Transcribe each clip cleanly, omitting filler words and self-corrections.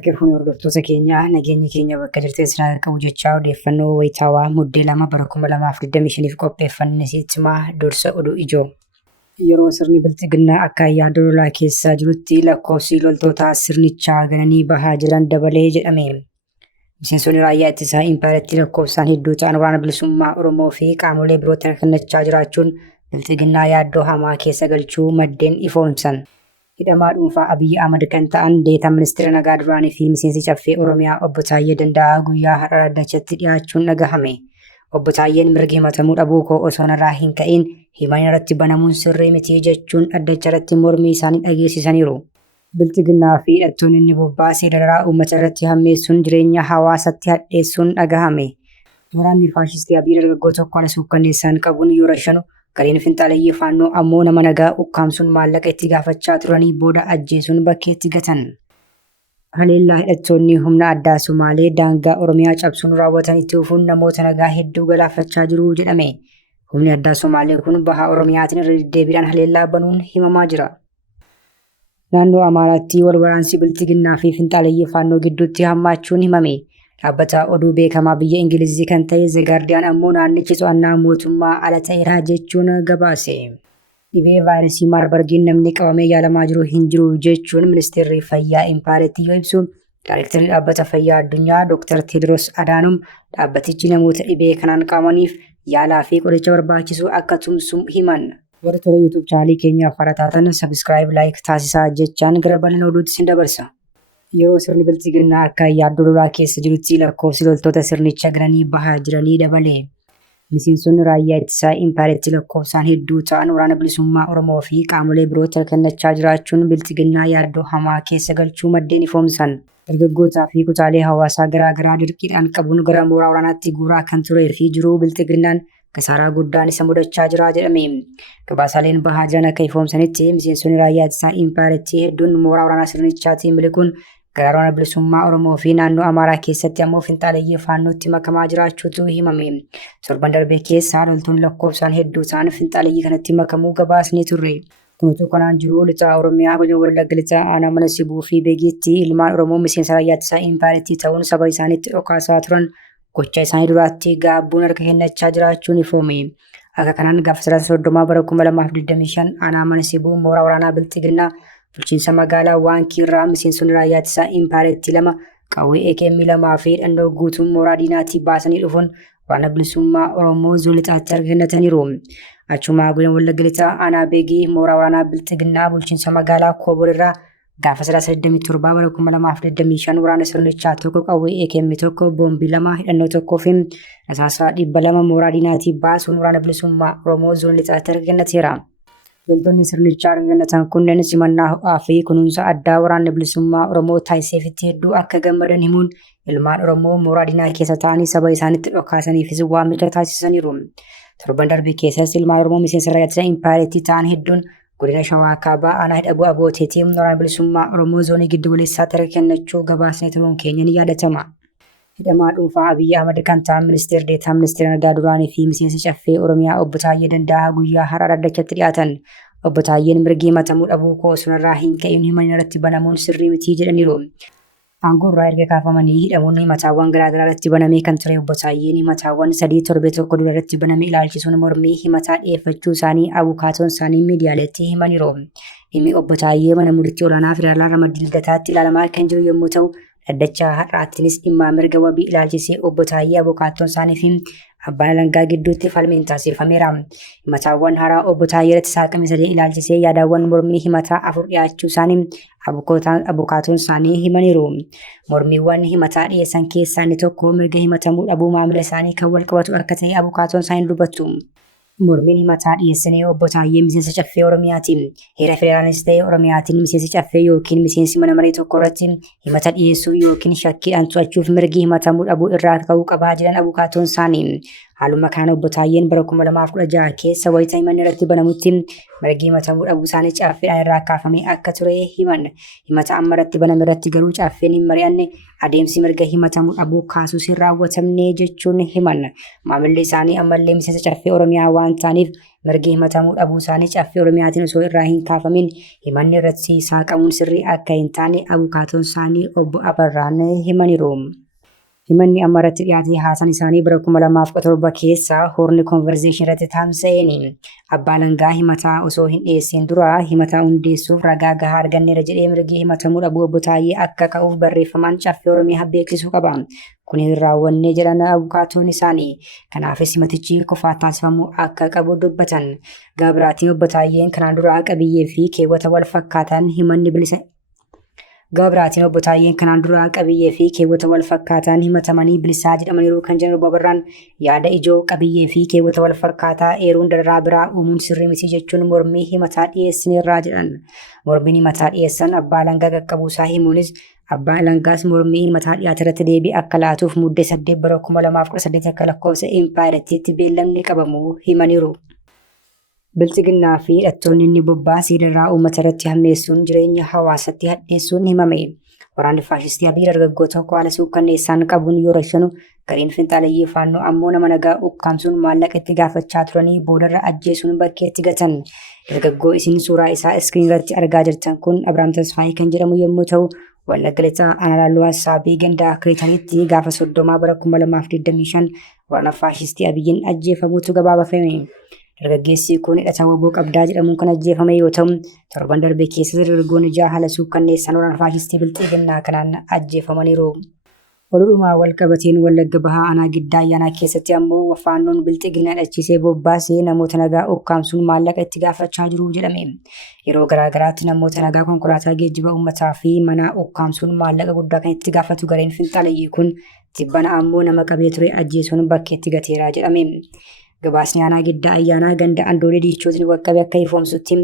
Harka fuunee hordoftoota keenyaa nageenyi keenya bakka jirtu isaan qabu jechaa odeeffannoo wayitaawaa muddee 2 bara 2025 qopheeffannee sitti dursa oduu ijoo. Yeroo sirni bilchiginnaa akka yaada lolaa keessaa jirutti lakkoofsi loltoota sirnichaa gananii bahaa jiran dabalee jedhame. Miseensonni raayyaa ittisaa impaayirtii lakkoofsaan hedduu ta'an waraana bilisummaa Oromoo fi qaamolee birootaan kennachaa jiraachuun bilchiginnaa yaaddoo hamaa keessa galchuu maddeen ifoomsan. Hidhamaa dhuunfaa Abiyyi Ahmad kan ta'an deetaa ministeera nagaa duraanii fi miseensi caffee Oromiyaa obbo Taayyee Danda'aa guyyaa har'a dhaddachatti dhiyaachuun dhagahame. Obbo Taayyeen mirgi himatamuu dhabuu koo osoo narraa hin ka'in himannaan irratti banamuun sirrii miti jechuun dhaddacha irratti mormii isaanii dhageessisaniiru. Bilchiginnaa fi hidhattoonni inni bobbaasee dararaa uummata irratti hammeessuun jireenya hawaasatti hadheessuun dhagahame. Waraanni faashistii Abiyyi dargaggoo tokko ala suukkanneessaan qabuun yoo rashanu Gariin finxaaleyyii faannoo ammoo nama nagaa ukkaamsuun maallaqa itti gaafachaa turanii booda ajjeesuun bakkeetti gatan. Haleellaa hidhattoonni humna addaa Somaalee daangaa Oromiyaa cabsuun raawwatan itti fufuun namoota nagaa hedduu galaafachaa jiru jedhame. Humni addaa Somaalee kun bahaa Oromiyaatiin irra deddeebiidhaan haleellaa banuun himamaa jira. Naannoo Amaaraatti wal waraansi bilchiginnaa fi finxaaleyyii faannoo gidduutti hammaachuun himame. Dhaabbata oduu beekamaa biyya Ingilizii kan ta'e The Guardian ammoo naannichi to'annaa mootummaa ala ta'eera jechuun gabaase. Dhibee vaayirasii Maarbargiin namni qabamee yaalamaa jiru hin jiru jechuun ministeerri fayyaa impaayirtii yoo ibsu, Daayirektarri dhaabbata fayyaa addunyaa Dr. Teediroos Adaanoom dhaabbatichi namoota dhibee kanaan qabamaniif yaalaa fi qoricha barbaachisu akka tumsu himan. Warra tola YouTube chaanalii keenyaaf hordoftan subscribe like taasisaa jechaan gara bal'ina oduutti sin dabarsa. Yeroo sirni bilchiginnaa akka yaada lolaa keessa jirutti lakkoofsi loltoota sirnicha gananii bahaa jiranii dabale. Miseensonni raayyaa ittisaa impaayirtii lakkoofsaan hedduu ta'an waraana bilisummaa Oromoo fi qaamolee birootaan kennachaa jiraachuun bilchiginnaa yaaddoo hamaa keessa galchuu maddeen ifoomsan. Dargaggootaa fi kutaalee hawaasaa garaagaraa dirqiidhaan qabuun gara mooraa waraanaatti guuraa kan turee fi jiruu bilchiginnaan kasaaraa guddaan isa mudachaa jira jedhame. Gabaasaaleen bahaa jiran akka ifoomsanitti miseensonni raayyaa ittisaa impaayirtii hedduun mooraa waraanaa sirnichaatiin miliquun gara waraana bilisummaa Oromoo fi naannoo Amaaraa keessatti ammoo finxaaleyyii faannootti makamaa jiraachuutu himame. Torban darbee keessa loltoonni lakkoofsaan hedduu ta'an finxaaleyyii kanatti makamuu gabaasnee turre. Kunuutu kanaan jiru lixa Oromiyaa godina Wallagga lixaa aanaa mana Sibuu fi Beegiitti ilmaan Oromoo miseensa raayyaa ittisaa impaayirtii ta'uun saba isaaniitti dhokaasaa turan gocha isaanii duraatti gaabbuun harka kennachaa jiraachuun ifoome. Akka kanaan gaafa 30 bara 2025 aanaa mana Sibuu mooraa waraanaa bilchiginnaa bulchiinsa magaalaa Waankii irraa miseensonni raayyaa ittisaa impaayirtii 2 qawwee AKM 2 fi hidhannoo guutuun mooraa diinaatti baasanii dhufuun waraana bilisummaa Oromoo Zoolixaatti harka kennataniiru. Achumaa godina Wallagga lixaa aanaa Beegii mooraa waraanaa bilchiginnaa bulchiinsa magaalaa Koobor irraa gaafa 27 bara 2025 waraana sirnichaa tokko qawwee AKM 1 boombii 2 hidhannoo tokkoo fi rasaasaa 200 mooraa diinaatti baasuun waraana bilisummaa Oromoo Zoolixaatti harka kennateera. Loltoonni sirnichaa harka kennatan kunneen simannaa ho'aa fi kunuunsa addaa waraanni bilisummaa Oromoo taasiseefitti hedduu akka gammadan himuun ilmaan Oromoo mooraa diinaa keessa ta'anii saba isaaniitti dhokaasaniifis waamicha taasisaniiru. Torban darbe keessas ilmaan Oromoo miseensa raayyaa ittisaa impaayirtii ta'an hedduun godina Shawaa Kaabaa aanaa hidhabuu Abooteetiin waraana bilisummaa Oromoo zoonii giddu galeessaatti harka kennachuu gabaasnee turuun keenya ni yaadatama. Hidhamaa dhuunfaa Abiyyi Ahmad kan ta'an ministeera deetaa ministeera nagaa duraanii fi miseensi caffee Oromiyaa obbo Taayyee Danda'aa guyyaa har'a dhaddachatti dhiyaatan. Obbo Taayyeen mirgi himatamuu dhabuu koo osoo narraa hin ka'in himannaan irratti banamuun sirrii miti jedhaniiru. Aangoo irraa erga kaafamanii hidhamuun himataawwan garaagaraa irratti banamee kan ture obbo Taayyeen himataawwan 3 torbee tokko dura irratti banamee ilaalchisuun mormii himataa dhiyeeffachuu isaanii abukaatoon isaanii miidiyaaleetti himaniiru. Dhimmi obbo Taayyee mana murtii olaanaa federaalaa Ramaddii Lidataatti ilaalamaa kan jiru yommuu ta'u, dhaddacha har'aattinis dhimma mirga wabii ilaalchisee obbo Taayyee abukaatoon isaanii fi abbaan alangaa gidduutti falmiin taasifameera. Himataawwan haaraa obbo Taayyee irratti saaqame sadii ilaalchisee yaadawwan mormii himataa 4 dhiyaachuu isaanii abukaatoon isaanii himaniiru. Mormiiwwan himataa dhiyeessan keessaa inni tokko mirga himatamuu dhabuu maamila isaanii kan wal qabatu akka ta'e abukaatoon isaanii dubbatu. Mormiin himataa dhiyeessanii obbo Taayyee miseensa caffee Oromiyaati. Heera federaalis ta'e Oromiyaatiin miseensi caffee yookiin miseensi mana maree tokko irratti himata dhiyeessuu yookiin shakkiidhaan to'achuuf mirgi himatamuu dhabuu irraa ka'uu qabaa jedhan abukaatoon isaanii. Haaluma kana obbo Taayyeen bara 2016 keessa wayita himanni irratti banamutti mirgi himatamuu dhabuu isaanii caaffiidhaan irraa kaafamee akka ture himan. Himata amma irratti baname irratti garuu caaffeen hin mari'anne adeemsi mirga himatamuu dhabuu kaasuus hin raawwatamne jechuun himan. Maamilli isaanii ammallee miseensa caaffee Oromiyaa waan ta'aniif mirgi himatamuu dhabuu isaanii caaffee Oromiyaatiin osoo irraa hin kaafamin himanni irratti saaqamuun sirrii akka hin taane abukaatoon isaanii obbo Abarraan himaniiru. Himanni amma irratti dhiyaate haasan isaanii bara 2017 keessa Horn Conversation irratti tamsa'een abbaa alangaa himataa osoo hin dhiyeessin dura himataa hundeessuuf ragaa gahaa arganneera jedhee mirgi himatamuu dhabuu obbo Taayyee akka ka'uuf barreeffamaan caaffee Oromiyaa beeksisuu qaba. Kun hin raawwanne jedhan abukaatoon isaanii. Kanaafis himatichi kofaa taasifamuu akka qabu dubbatan. Gaabiraatiin obbo Taayyeen kanaan dura qabiyyee fi keewwata wal fakkaatan himanni bilisa Gabraatiin obbo Taayyeen kanaan dura qabiyyee fi keewwata wal fakkaataan himatamanii bilisaa jedhamaniiru kan jedhan obbo Abarraan yaada ijoo qabiyyee fi keewwata wal fakkaataa eeruun dararaa biraa uumuun sirrii miti jechuun mormii himataa dhiyeessineerraa jedhan. Mormiin himataa dhiyeessan abbaa alangaa qaqqabuusaa himuunis abbaa alangaas mormii himataa dhiyaate irratti deebii akka laatuuf muddee 8 bara 2018 akka lakkoofsa Impaayiratiitti beellamni qabamuu himaniiru. Bilchiginnaa fi hidhattoonni inni bobbaasee irraa uummata irratti hammeessuun jireenya hawaasatti hadheessuun himame. Waraanni faashistii Abiy dargaggoota kwaala suukkanneessaan qabuun yoo rashanu gariin finxaaleyyii faannoo ammoo nama nagaa ukkaamsuun maallaqa itti gaafachaa turanii boodarra ajjeesuun bakkeetti gatan. Dargaggoo isin suuraa isaa iskiriin irratti argaa jirtan kun Abrahaam Tasfaayee kan jedhamu yommuu ta'u Wallagga Lixaa Aanaa Assaabii gandaa Kireetanitti gaafa 30 bara 2025 waraana faashistii Abiyyiin ajjeefamuutu gabaafame. Dargaggeessi kun hidhata waboo qabdaa jedhamuun kan ajjeefame yoo ta'u torban darbe keessa dargaggoonni haala suukkanneessaan waraana faashistii Bilxiginnaa kanaan ajjeefamaniiru. Walumaa wal qabateen Wallagga Bahaa Aanaa Giddaa Ayyaanaa keessatti ammoo faannoon Bilxiginnaa dhachiisee bobbaasee namoota nagaa ukkaamsuun maallaqa itti gaafachaa jiru jedhame. Yeroo garaagaraatti namoota nagaa konkolaataa geejjiba uummataa fi manaa ukkaamsuun maallaqa guddaa kan itti gaafatu gareen finxaaleyyii kun tibbana ammoo nama qabee ture ajjeesuun bakkeetti gateeraa jedhame. Gabaasni Aanaa Giddaa Ayyaanaa ganda Andoolee Diichootiin waqqabe akka ifoomsutti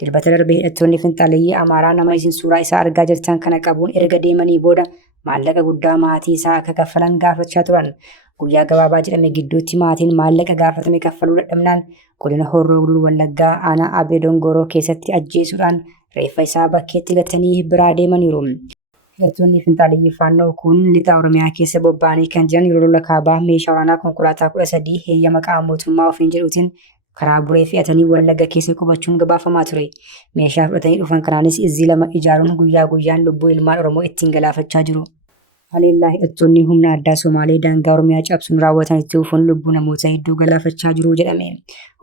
dilbata darbe hidhattoonni finxaaleyyii Amaaraa nama isin suuraa isaa argaa jirtan kana qabuun erga deemanii booda maallaqa guddaa maatii isaa akka kaffalan gaafachaa turan. Guyyaa gabaabaa jedhame gidduutti maatiin maallaqa gaafatame kaffaluu dadhabnaan godina Horroo Guduruu Wallaggaa Aanaa Abee Dongoroo keessatti ajjeesuudhaan reeffa isaa bakkeetti gatanii biraa deemaniiru. Hidhattoonni finxaaleyyii faannoo kun lixa Oromiyaa keessa bobba'anii kan jiran yeroo lola kaabaa meeshaa waraanaa konkolaataa 13 heeyyama qaama mootummaa ofiin jedhuutiin karaa buree fe'atanii Wallagga keessa qubachuun gabaafamaa ture. Meeshaa fudhatanii dhufan kanaanis izzii 2 ijaaruun guyyaa guyyaan lubbuu ilmaan Oromoo ittiin galaafachaa jiru. Haleellaa hidhattoonni humna addaa Somaalee daangaa Oromiyaa cabsuun raawwatan itti fufuun lubbuu namoota hedduu galaafachaa jiru jedhame.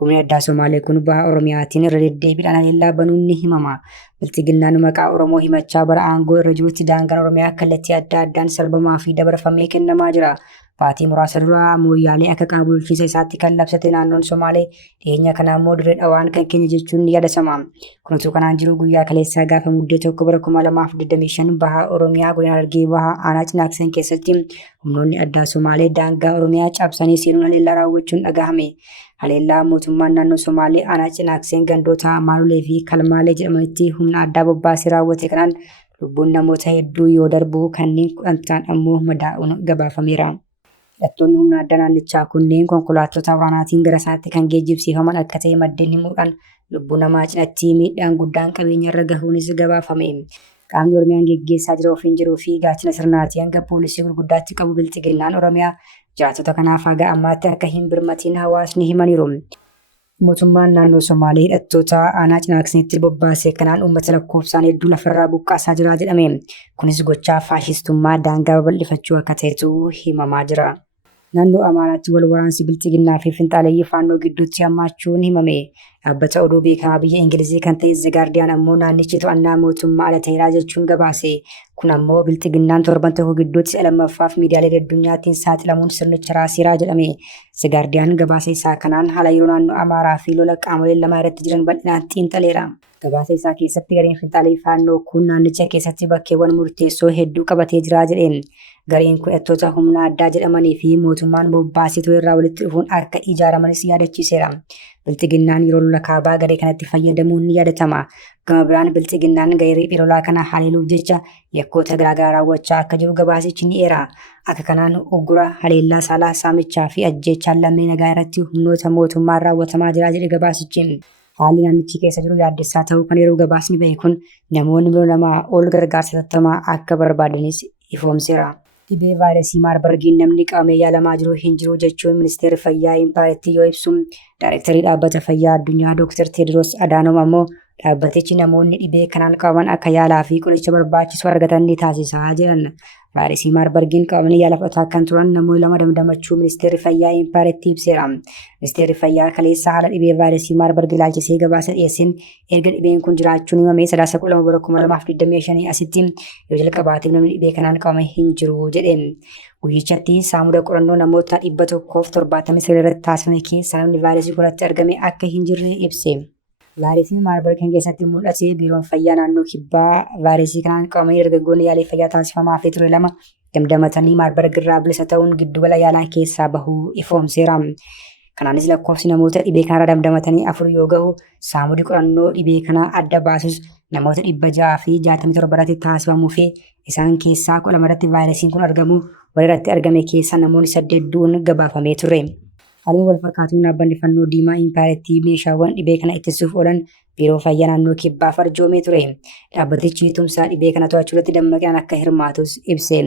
Humni addaa Somaalee kun baha Oromiyaatiin irra deddeebiidhaan haleellaa banuun ni himama. Bilchiginnaan maqaa Oromoo himachaa bara aangoo irra jirutti daangaan Oromiyaa kallattii adda addaan salphamaa fi dabarfamee kennamaa jira. Baatii muraasa dura Mooyyaalee akka qaama bulchiinsa isaatti kan labsate naannoon Somaalee dhiyeenya kana immoo Dirree Dhawaan kan keenya jechuun ni yaadatama. Kunis kanaan jiru guyyaa kaleessaa gaafa muddee 1 bara 2025 baha Oromiyaa godina Harargee baha Aanaa Cinaakseen keessatti humnoonni addaa Somaalee daangaa Oromiyaa cabsanii seenuun haleellaa raawwachuun dhagahame. Haleellaa mootummaan naannoo Somaalee Aanaa Cinaakseen gandoota Maalulee fi Kalmaalee jedhamanitti humna addaa bobbaasee raawwate kanaan lubbuun namoota hedduu yoo darbu kanneen 10 ta'an ammoo madaa'uun gabaafameera. Hidhattoonni humna addaa naannichaa kunneen konkolaattota waraanaatiin gara isaatti kan geejjibsiifaman akka ta'e maddeen himuudhaan lubbuu namaa cinatti miidhaan guddaan qabeenya irra gahuunis gabaafame. Qaamni Oromiyaan geggeessaa jiru ofiin jiruu fi gaachana sirnaatii hanga poolisii gurguddaatti qabu Bilchiginnaan Oromiyaa jiraattota kanaaf haga ammaatti akka hin birmatiin hawaasni himaniiru. Mootummaan naannoo Somaalee hidhattoota Aanaa Cinaaksenitti bobbaasee kanaan uummata lakkoofsaan hedduu lafarraa buqqaasaa jira jedhame. Kunis gochaa faashistummaa daangaa babal'ifachuu akka ta'etu himamaa jira. Naannoo Amaaraatti wal waraansi Bilchiginnaa fi finxaaleyyii faannoo gidduutti hammaachuun himame. Dhaabbata oduu beekamaa biyya Ingilizii kan ta'e The Guardian ammoo naannichi to'annaa mootummaa ala ta'eera jechuun gabaase. Kun ammoo Bilchiginnaan torban tokko gidduutti lammaffaaf miidiyaalee addunyaatiin saaxilamuun sirnicha raasiraa jedhame. The Guardian gabaasa isaa kanaan haala yeroo naannoo Amaaraa fi lola qaamolee lamaa irratti jiran bal'inaan xiinxaleera. Gabaasa isaa keessatti gareen finxaalee faannoo kun naannicha keessatti bakkeewwan murteessoo hedduu qabatee jira jedheen. Gareen kun hidhattoota humna addaa jedhamanii fi mootummaan bobbaasituu irraa walitti dhufuun akka ijaaramanis yaadachiiseera. Bilxiginnaan yeroo lola kaabaa garee kanatti fayyadamuun ni yaadatama. Gama biraan Bilxiginnaan garee lolaa kana haleeluuf jecha yakkoota garaagaraa raawwachaa akka jiru gabaasichi ni eera. Akka kanaan uggura haleellaa saalaa saamichaa fi ajjeechaan lammii nagaa irratti humnoota mootummaan raawwatamaa jira jedhe gabaasichi. Haalli naannichi keessa jiru yaaddessaa ta'uu kan yeroo gabaasni bahe kun namoonni miliyoona lamaa ol gargaarsa hatattamaa akka barbaadanis ifoomseera. Dhibee vaayirasii Maarbargiin namni qabamee yaalamaa jiru hin jiru jechuun ministeerri fayyaa Impaayirtii yoo ibsu, Daayirektarii dhaabbata fayyaa addunyaa Dr. Teediroos Adaanoom ammoo dhaabbatichi namoonni dhibee kanaan qabaman akka yaalaa fi qoricha barbaachisu argatan ni taasisaa jedhan. Vaayirasii Maarbargiin qabamanii yaala fudhataa kan turan namoonni 2 damdamachuu ministeerri fayyaa Impaayirtii ibseera. Ministeerri fayyaa kaleessa haala dhibee vaayirasii Maarbargii ilaalchisee gabaasa dhiyeessin erga dhibeen kun jiraachuun himamee 3/12/2025 asitti yoo jalqabaatiif namni dhibee kanaan qabame hin jiru jedheen. Guyyichatti saamuda qorannoo namoota 179 irratti taasifame keessa namni vaayirasii kanatti argame akka hin jirre ibse. Vaayirasiin Maarbargii keessatti mul'ate biiroon fayyaa naannoo kibbaa vaayirasii kanaan qabamanii dargaggoonni yaalii fayyaa taasifamaa fi ture 2 damdamatanii Maarbargii irraa bilisa ta'uun giddugala yaalaa keessaa bahuu ifoomseera. Kanaanis lakkoofsi namoota dhibee kanarra damdamatanii 4 yoo gahu saamudi qorannoo dhibee kana adda baasus namoota 667 irratti taasifamuu fi isaan keessaa 12 irratti vaayirasiin kun argamu walirratti argame keessa namoonni 8 du'uun gabaafamee ture. Haaluma wal fakkaatuun dhaabbanni fannoo diimaa Impaayirtii meeshaawwan dhibee kana ittisuuf oolan biiroo fayyaa naannoo kibbaa farjoomee ture. Dhaabbatichi tumsaa dhibee kana to'achuu irratti dammaqaan akka hirmaatus ibse.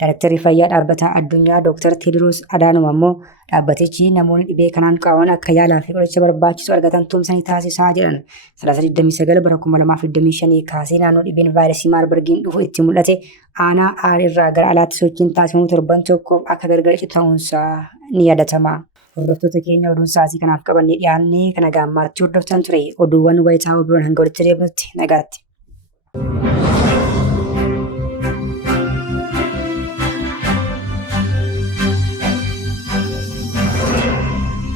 Daayirektarii fayyaa dhaabbata addunyaa Dr. Teediroos Adaanoom ammoo dhaabbatichi namoonni dhibee kanaan qabaman akka yaalaa fi qoricha barbaachisu argatan tumsanii taasisaa jedhan. 329/2025 kaasee naannoo dhibeen vaayirasii Maarbargiin dhufu itti mul'ate aanaa irraa gara alaatti sochiin taasifamu torban tokkoof akka gargarichi ta'uunsaa ni yaadatama. Hordoftoota keenya oduun sa'aatii kanaaf qabannee dhiyaannee kana gaammaatti hordoftan ture. Oduuwwan wayitaa biroon hanga walitti deebinutti nagaatti.